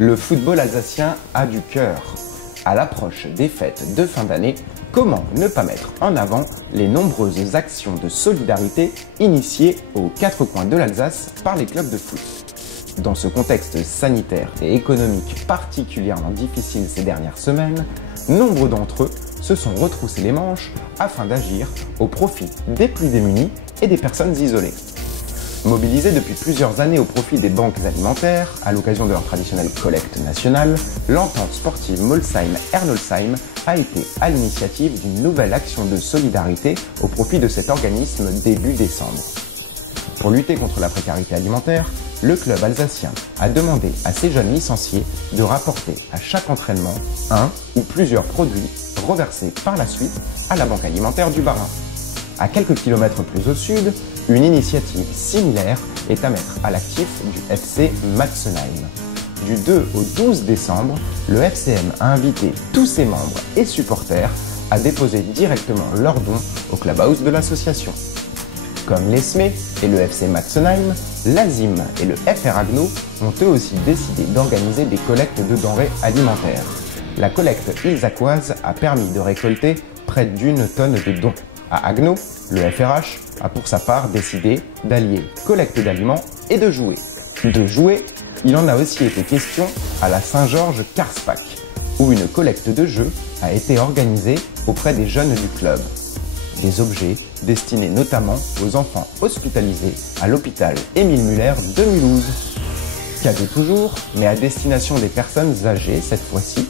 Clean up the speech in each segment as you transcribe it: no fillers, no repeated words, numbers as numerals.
Le football alsacien a du cœur. À l'approche des fêtes de fin d'année, comment ne pas mettre en avant les nombreuses actions de solidarité initiées aux quatre coins de l'Alsace par les clubs de foot. Dans ce contexte sanitaire et économique particulièrement difficile ces dernières semaines, nombre d'entre eux se sont retroussés les manches afin d'agir au profit des plus démunis et des personnes isolées. Mobilisés depuis plusieurs années au profit des banques alimentaires, à l'occasion de leur traditionnelle collecte nationale, l'entente sportive Molsheim-Ernolsheim a été à l'initiative d'une nouvelle action de solidarité au profit de cet organisme début décembre. Pour lutter contre la précarité alimentaire, le club alsacien a demandé à ses jeunes licenciés de rapporter à chaque entraînement un ou plusieurs produits reversés par la suite à la banque alimentaire du Bas-Rhin. À quelques kilomètres plus au sud, une initiative similaire est à mettre à l'actif du FC Matzenheim. Du 2 au 12 décembre, le FCM a invité tous ses membres et supporters à déposer directement leurs dons au clubhouse de l'association. Comme l'ESME et le FC Matzenheim, l'ASIM et le FR Agno ont eux aussi décidé d'organiser des collectes de denrées alimentaires. La collecte ilzacoise a permis de récolter près d'1 tonne de dons. À Agno, le FRH a pour sa part décidé d'allier collecte d'aliments et de jouets. De jouets, il en a aussi été question à la Saint-Georges Karsbach, où une collecte de jeux a été organisée auprès des jeunes du club. Des objets destinés notamment aux enfants hospitalisés à l'hôpital Émile Muller de Mulhouse. Cadeau toujours, mais à destination des personnes âgées cette fois-ci.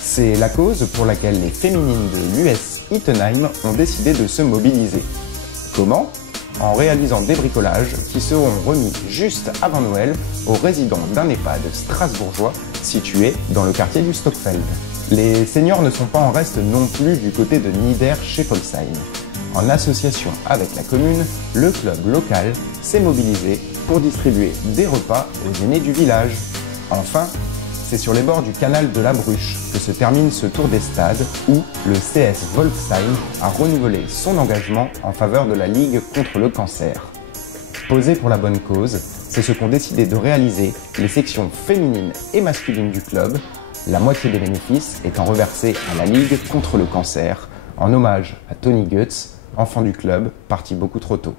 C'est la cause pour laquelle les féminines de l'US Ittenheim ont décidé de se mobiliser. Comment ? En réalisant des bricolages qui seront remis juste avant Noël aux résidents d'un EHPAD strasbourgeois situé dans le quartier du Stockfeld. Les seniors ne sont pas en reste non plus du côté de Nieder-Schepolsheim. En association avec la commune, le club local s'est mobilisé pour distribuer des repas aux aînés du village. Enfin, c'est sur les bords du canal de la Bruche que se termine ce tour des stades où le CS Wolfsheim a renouvelé son engagement en faveur de la Ligue contre le cancer. Posé pour la bonne cause, c'est ce qu'ont décidé de réaliser les sections féminines et masculines du club, la moitié des bénéfices étant reversés à la Ligue contre le cancer, en hommage à Tony Goetz, enfant du club, parti beaucoup trop tôt.